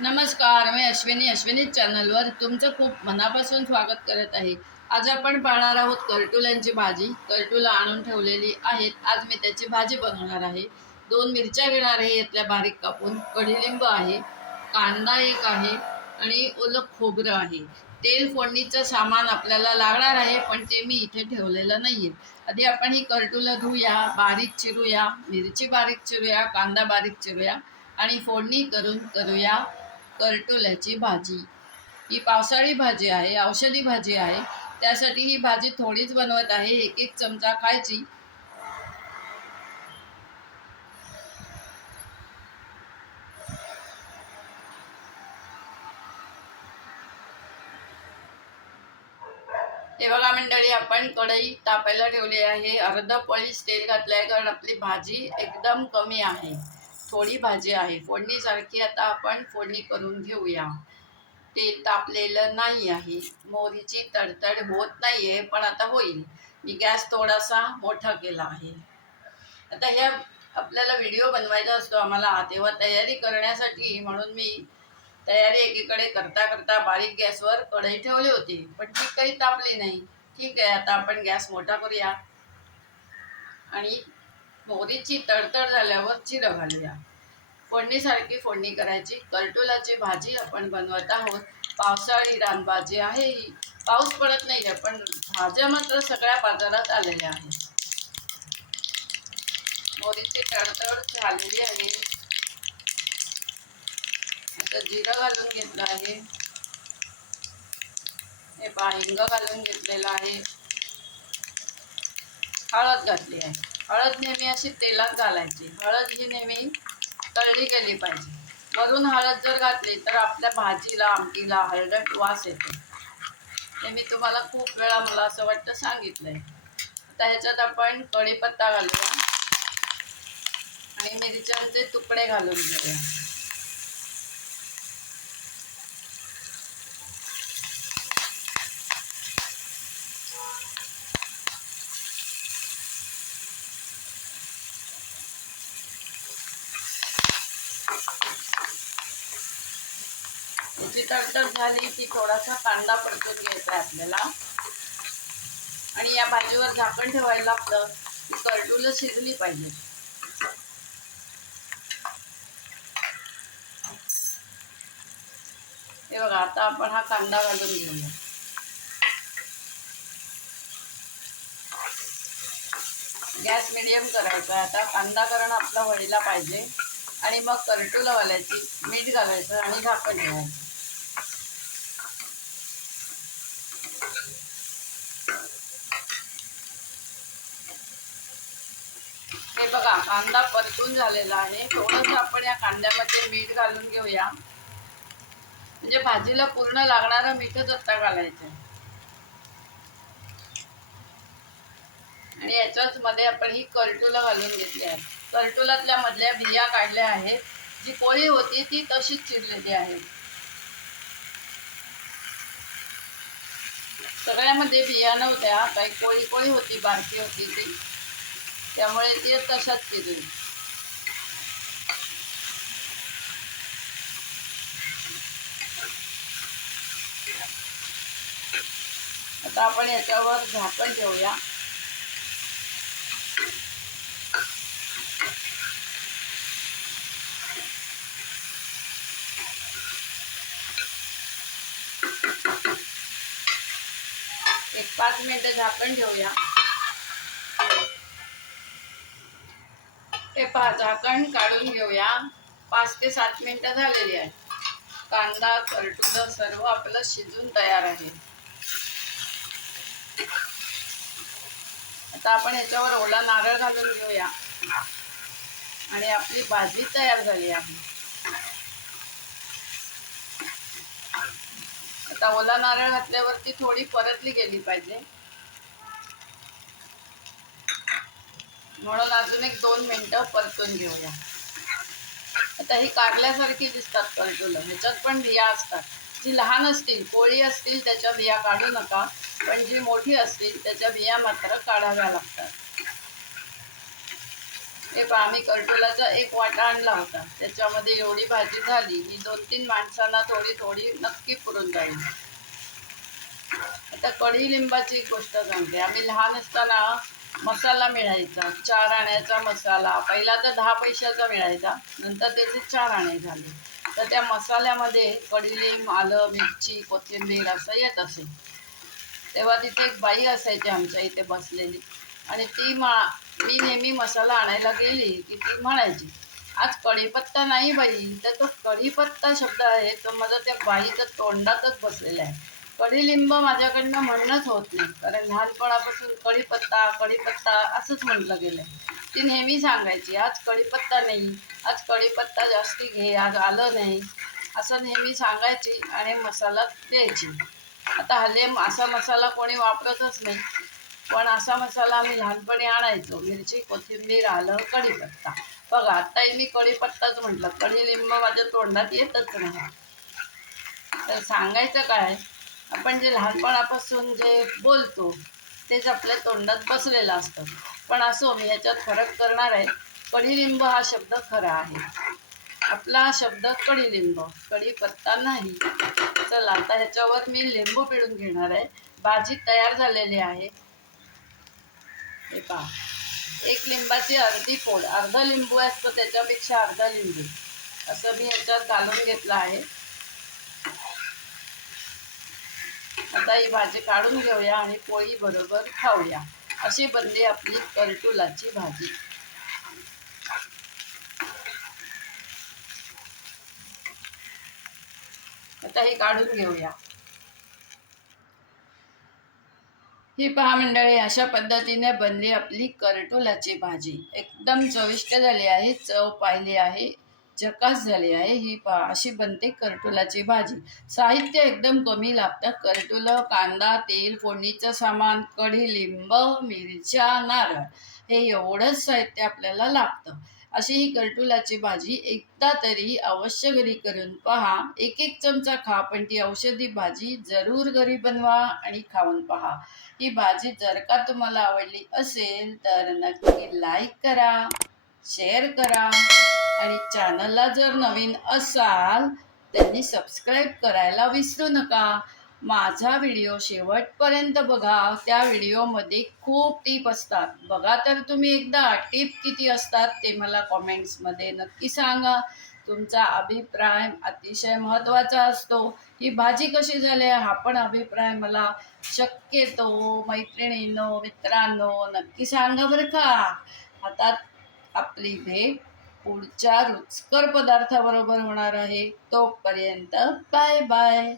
नमस्कार मी अश्विनी अश्विनी चॅनलवर तुमचं खूप मनापासून स्वागत करत आहे. आज आपण पाहणार आहोत करटुल्यांची भाजी. करटुला आणून ठेवलेली आहेत. आज मी त्याची भाजी बनवणार आहे. दोन मिरच्या घेणार आहे यातल्या बारीक कापून. कढीलिंब आहे कांदा एक आहे आणि ओलं खोबरं आहे. तेल फोडणीचं सामान आपल्याला लागणार आहे पण ते मी इथे ठेवलेलं नाही आहे आधी आपण ही करटुलं धुया बारीक चिरूया मिरची बारीक चिरूया कांदा बारीक चिरूया आणि फोडणी करून करूया. करटोल्याची भाजी. ही पावसाळी भाजी आहे औषधी भाजी आहे. त्यासाठी ही भाजी थोडीच बनवत आहे एक एक चमचा खायची. हे बघा मंडळी आपण कढई तापायला ठेवली आहे. अर्ध पळीस तेल घातलं आहे कारण आपली भाजी एकदम कमी आहे. थोडी भाजी आहे. फोडणीसारखी आता आपण फोडणी करून घेऊया. ते तापलेलं नाही आहे. मोहरीची तडतड होत नाही आहे पण आता होईल. मी गॅस थोडासा मोठा केला आहे. आता ह्या आपल्याला व्हिडिओ बनवायचा असतो. आम्हाला तेव्हा तयारी करण्यासाठी म्हणून मी तयारी एकीकडे करता करता बारीक गॅसवर कढई ठेवली होती. पण ती काही तापली नाही. ठीक आहे आता आपण गॅस मोठा करूया. आणि मोहरीची तडतड झाल्यावर जिरं घालूया. फोडणीसारखी फोडणी करायची. करटुलाची भाजी आपण बनवत आहोत. पावसाळी रानभाजी आहे ही. पाऊस पडत नाही आहे पण भाज्या मात्र सगळ्या बाजारात आलेल्या आहेत. मोहरीची तडतड झालेली आहे. आता जिरं घालून घेतलं आहे. हे बाहिंग घालून घेतलेलं आहे. हळद घातली आहे. हळद नेहमी अशी तेलात घालायची. हळद ही नेहमी तळली गेली पाहिजे. वरून हळद जर घातली तर आपल्या भाजीला आमटीला हळदट वास येतो. हे मी तुम्हाला खूप वेळा मला असं वाटतं सांगितलंय. आता ह्याच्यात आपण कढीपत्ता घालूया. आणि मिरच्यांचे तुकडे घालून घेऊया. भाजी तडतड झाली की थोडासा कांदा परतून घ्यायचा आहे आपल्याला. आणि या भाजीवर झाकण ठेवायला आपलं की शिजली पाहिजे. हे बघा आता आपण हा कांदा घालून घेऊया. गॅस मिडियम करायचा आहे आता. कांदा करण आपला व्हायला पाहिजे. आणि मग करटुला घालायची मीठ घालायचं आणि झाकण ठेवायचं हे बघा कांदा परतून झालेला आहे. थोडंसं आपण या कांद्यामध्ये मीठ घालून घेऊया. म्हणजे भाजीला पूर्ण लागणारं मीठच आत्ता घालायचं आणि याच्याच मध्ये आपण ही करटुला घालून घेतली आहे. करटुलातल्या मधल्या बिया काढल्या आहेत. जी कोळी होती ती तशीच चिरलेली आहे. सगळ्यामध्ये बिया नव्हत्या. काही कोळी कोळी होती बारकी होती ती. त्यामुळे ते तशाच चिरली आता आपण याच्यावर झाकण ठेवूया. एक पाच मिनिटं झाकण ठेवूया. पहा झाकण काढून घेऊया. पाच ते सात मिनटं झालेली आहे कांदा करटुलं सर्व आपलं शिजून तयार आहे. आता आपण याच्यावर ओला नारळ घालून घेऊया. आणि आपली भाजी तयार झाली आहे. आता ओला नारळ घातल्यावरती थोडी परतली गेली पाहिजे. म्हणून अजून एक दोन मिनटं परतून घेऊया. आता ही काढल्यासारखी दिसतात परतुलं ह्याच्यात पण बिया असतात. जी लहान असतील कोळी असतील त्याच्या बिया काढू नका. पण जी मोठी असतील त्याच्या बिया मात्र काढाव्या लागतात. हे पहा आम्ही कर्टुलाचा एक वाटा आणला होता. त्याच्यामध्ये एवढी भाजी झाली ही दोन तीन माणसांना थोडी थोडी नक्की पुरून जाईल. आता कढी लिंबाची एक गोष्ट सांगते. आम्ही लहान असताना मसाला मिळायचा चार आण्याचा मसाला. पहिला तर दहा पैशाचा मिळायचा नंतर त्याचे चार आणे झाले. तर त्या मसाल्यामध्ये कढीलिंब आलं मिरची कोथिंबीर असं येत असे. तेव्हा तिथे एक बाई असायची आमच्या इथे बसलेली. आणि ती मा मी नेहमी मसाला आणायला गेली की ती म्हणायची आज कढीपत्ता नाही बाई तर तो कढीपत्ता शब्द आहे. तो माझा त्या बाईचं तोंडातच बसलेला आहे. कढीलिंब माझ्याकडनं म्हणणंच होत नाही. कारण लहानपणापासून कढीपत्ता कढीपत्ता असंच म्हटलं गेलं ती नेहमी सांगायची आज कढीपत्ता नाही आज कढीपत्ता जास्ती घे आज आलं नाही. असं नेहमी सांगायची आणि मसाला द्यायची. आता हल्ले असा मसाला कोणी वापरतच नाही. पण असा मसाला आम्ही लहानपणी आणायचो. मिरची कोथिंबीर आलं कढीपत्ता बघा आत्ताही मी कढीपत्ताच म्हटलं. कढीलिंब माझ्या तोंडात येतच नाही. तर सांगायचं काय? आपण जे लहानपणापासून जे बोलतो तेच आपल्या तोंडात बसलेलं असतं. पण असो मी ह्याच्यात फरक करणार आहे. कढीलिंब हा शब्द खरा आहे. आपला हा शब्द कढीलिंब कढीपत्ता नाही. चला आता ह्याच्यावर मी लिंबू पिळून घेणार आहे. भाजी तयार झालेली आहे. हे पहा. एक लिंबाची अर्धी फोड अर्ध लिंबू असतं त्याच्यापेक्षा अर्धा लिंबू. असं मी ह्याच्यात घालून घेतलं आहे. आता ही भाजी काढून घेऊया आणि पोळी बरोबर खाऊया. अशी बनली आपली करटुलाची भाजी. आता ही काढून घेऊया. ही पहा मंडळी अशा पद्धतीने बनली आपली करटोलाची भाजी. एकदम चविष्ट झाली आहे चव पाहिली आहे. झकास झाली आहे. ही पहा अशी बनते कर्टुलाची भाजी. साहित्य एकदम कमी लागतं करटुलं कांदा तेल फोडणीचं सामान कढी लिंब मिरच्या नारळ हे एवढंच साहित्य आपल्याला लागतं अशी ही करटुलाची भाजी एकदा तरी अवश्य घरी करून पहा. एक एक चमचा खा पण ती औषधी भाजी जरूर घरी बनवा आणि खाऊन पहा. ही भाजी जर का तुम्हाला आवडली असेल तर नक्की लाईक करा शेअर करा. आणि चॅनलला जर नवीन असाल त्यांनी सबस्क्राईब करायला विसरू नका. माझा व्हिडिओ शेवटपर्यंत बघा. त्या व्हिडिओमध्ये खूप टीप असतात. बघा तर तुम्ही एकदा टीप किती असतात ते मला कॉमेंट्समध्ये नक्की सांगा. तुमचा अभिप्राय अतिशय महत्त्वाचा असतो. ही भाजी कशी झाली आहे हा पण अभिप्राय मला शक्यतो मैत्रिणींनो मित्रांनो नक्की सांगा बरं का. आता आपली भेट पुढच्या रुचकर पदार्थाबरोबर होणार आहे. तोपर्यंत बाय बाय.